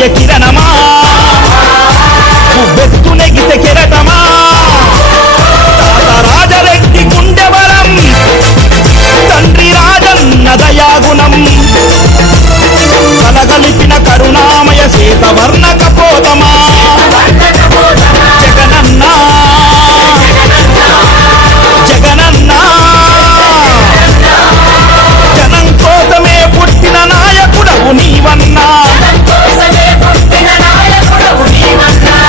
సూర్యకిరణమా వెత్తు నెగిసే కెరటమా రాజరెడ్డి గుండెబలం తండ్రి రాజన్న దయాగుణం కలగలిపిన కరుణామయ శ్వేతవర్ణ కపోతమా జగనన్నా జగనన్నా జనం కోసమే పుట్టిన నాయకుడవు నీవన్నా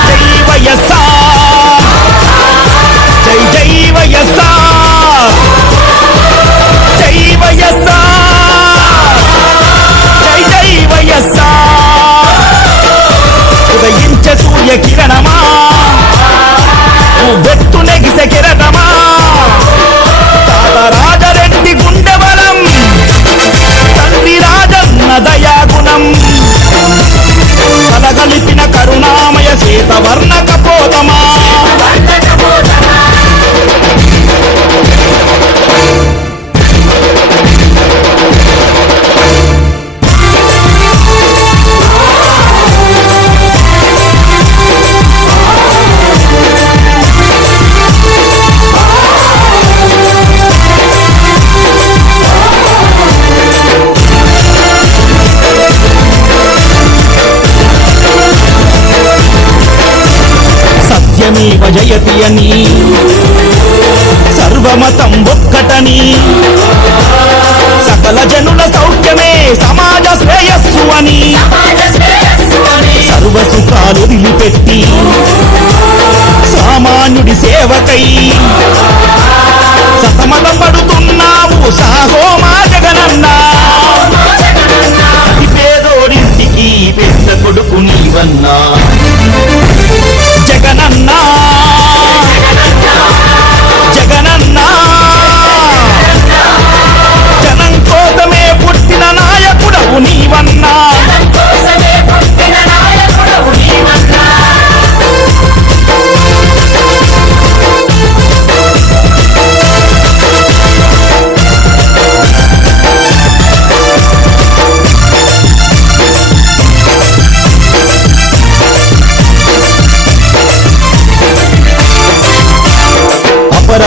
జై వైఎస్ఆర్ జై జై వైఎస్ఆర్ జై వైఎస్ఆర్ జై జై వైఎస్ఆర్ ఉదయించే సూర్యకిరణమా వెత్తు నెగిసే కిరణమా రాజరెడ్డి గుండెబలం తండ్రి రాజన్న దయాగుణం కలగలిపిన కరుణామయ శ్వేతవర్ణ కపోతమా సత్యమేవ జయతి అని సర్వమతం ఒక్కటని సకల జనుల సౌఖ్యమే సమాజ శ్రేయస్సు అని సర్వ సుఖాలు వదిలిపెట్టి సామాన్యుడి సేవకై సతమతం పడుతున్నావు సాహో మా జగనన్నా పేదోడింటికి పెద్ద కొడుకు నీవన్నా జగనన్నా జగనన్నా జనం కోసమే పుట్టిన నాయకుడవు నీవన్నా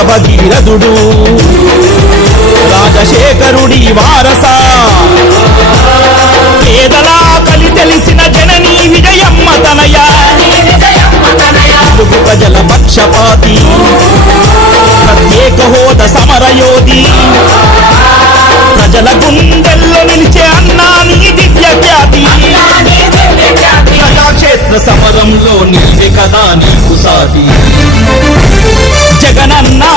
భగీరథుడు రాజశేఖరుడి వారస పేదల కలి తెలిసిన జననీ విజయమ్మ తనయ తెలుగు ప్రజల పక్షపాతి ప్రత్యేక హోదా సమరయోధి ప్రజల గుండెల్లో నిలిచే అన్నా నీ దివ్య ఖ్యాతి ప్రజాక్షేత్ర సమరంలో నీవే కదా నీకు సాటి జగనన్నా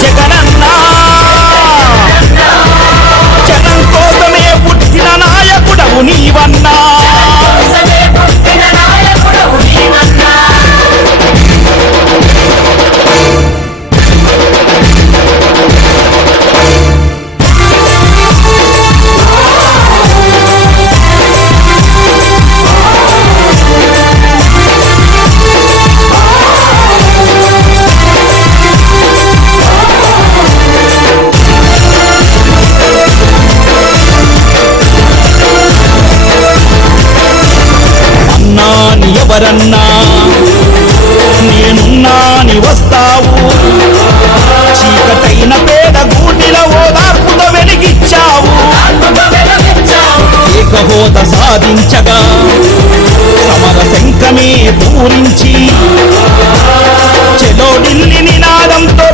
జగనన్నా జనం కోసమే పుట్టిన నాయకుడవు నీవన్నా ఎవరన్నా నేనున్నాని వస్తావు చీకటైన పేద గూటిల ఓదార్పుతో వెలిగిచ్చావు ఏకహోద సాధించగా సమర శంఖమే పూరించి చెలో ఢిల్లీ నినాదంతో